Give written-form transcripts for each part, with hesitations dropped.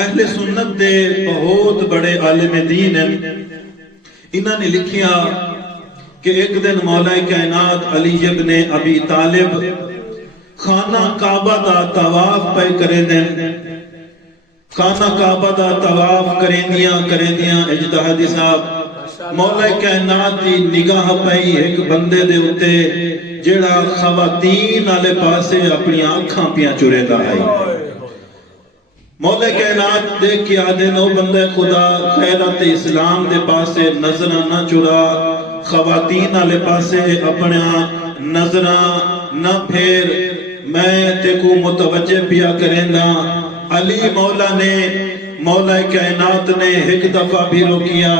اہل سنت دے بہت بڑے عالم دین ہیں. انہوں نے لکھیا کہ ایک دن مولا کائنات علی ابن ابی طالب خانہ کعبہ دا طواف پہ کریں دیں. خانہ کعبہ دا طواف کریں دیاں اجتہادی صاحب مولا کائنات دی نگاہ پئی ایک بندے دے اتے جڑا خواتین والے پاسے اپنی آنکھاں پیاں چریندا ہے. مولا کائنات دیکھ کے آدھے نو بندے خدا خیرات اسلام دے پاسے نظرہ نہ چرا، خواتین والے پاسے اپنا نظرہ نہ پھیر، میں تے کو متوجہ پیا کریں دا. علی مولا کائنات نے ایک دفعہ بھی روکیا،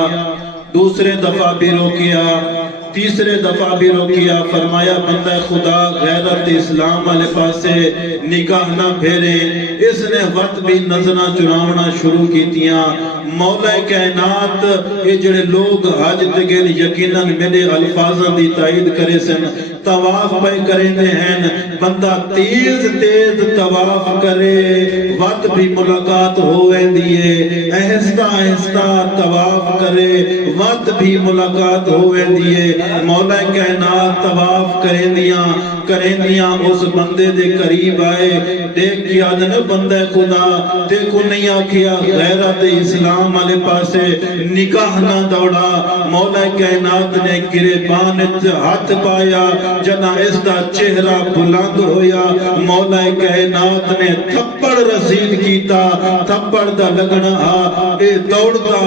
دوسرے دفعہ بھی روکیا، تیسرے دفعہ بھی روکیا. فرمایا بندہ خدا غیرت اسلام والے پاسے نگاہ نہ پھیرے. اس نے وقت بھی نظرہ چراونا شروع کیتیاں. مولا کائنات یہ جڑے لوگ حج تے گئے یقیناً میرے الفاظاں دی تائید کرے سن، طواف پہ کریں دے ہیں. بندہ تیز طواف کرے وقت بھی ملاقات ہوئے دیئے، آہستہ آہستہ طواف کرے وقت بھی ملاقات ہوئے دیئے. مولا کائنات طواف کریں دیاں اس بندے دے قریب آئے. دیکھ کے آدھن بندہ خدا دیکھو نہیں آکھیا غیرت اسلام والے پاسے نگاہ نہ دوڑا. مولا کائنات نے گریبان ہاتھ پایا، جنا اس دا چہرہ بلند ہویا. مولا کائنات نے تھپڑ رسید کیتا، تھپڑ دا لگنا اے دوڑتا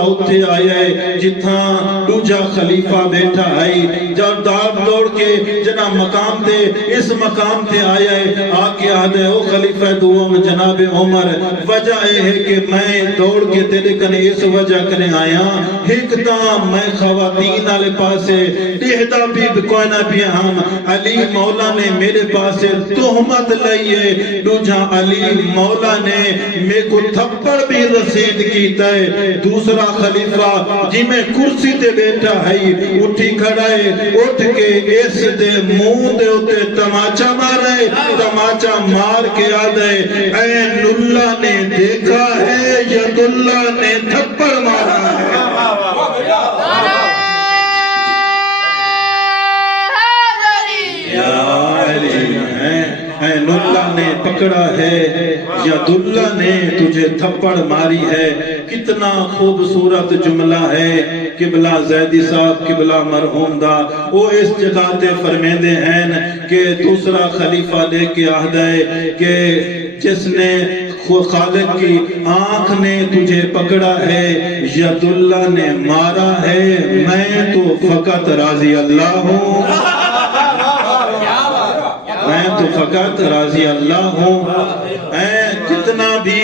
اتھے آیا ہے جتھاں دوجا خلیفہ بیٹھا ہے. جب دوڑ کے جنا مقام تے اس مقام تے آیا ہے، آکے آدھے او خلیفہ دوم جناب عمر، وجہ ہے کہ میں دوڑ کے تیرے کنے اس وجہ کنے آیا ایک تاں میں خواتین والے پاسے ڈہدا بھی کوئی نہ بھی ہم. علی مولا نے میرے پاسے تہمت لئیے، دوجہ علی مولا نے میں کو تھپڑ بھی رسید کیتا ہے. دوسرا خلیفہ جی میں کرسی تے بیٹھا ہے اٹھی کھڑا ہے، اٹھ کے اس دے منہ دے ہوتے تماچا مارے، تماچا مار کے آدھے این اللہ نے دیکھا ہے ید اللہ نے تھپڑ مارا ہے. این اللہ نے پکڑا ہے ید اللہ نے تجھے تھپڑ ماری ہے. کتنا خوبصورت جملہ ہے. قبلہ زیدی صاحب قبلہ مرحوم دا وہ اس جگہ تے فرمیندے ہیں کہ دوسرا خلیفہ لے کے آہدہ ہے کہ جس نے خالق کی آنکھ نے تجھے پکڑا ہے، ید اللہ نے مارا ہے، میں تو فقط راضی اللہ ہوں، میں تو فقط راضی اللہ ہوں. جتنا بھی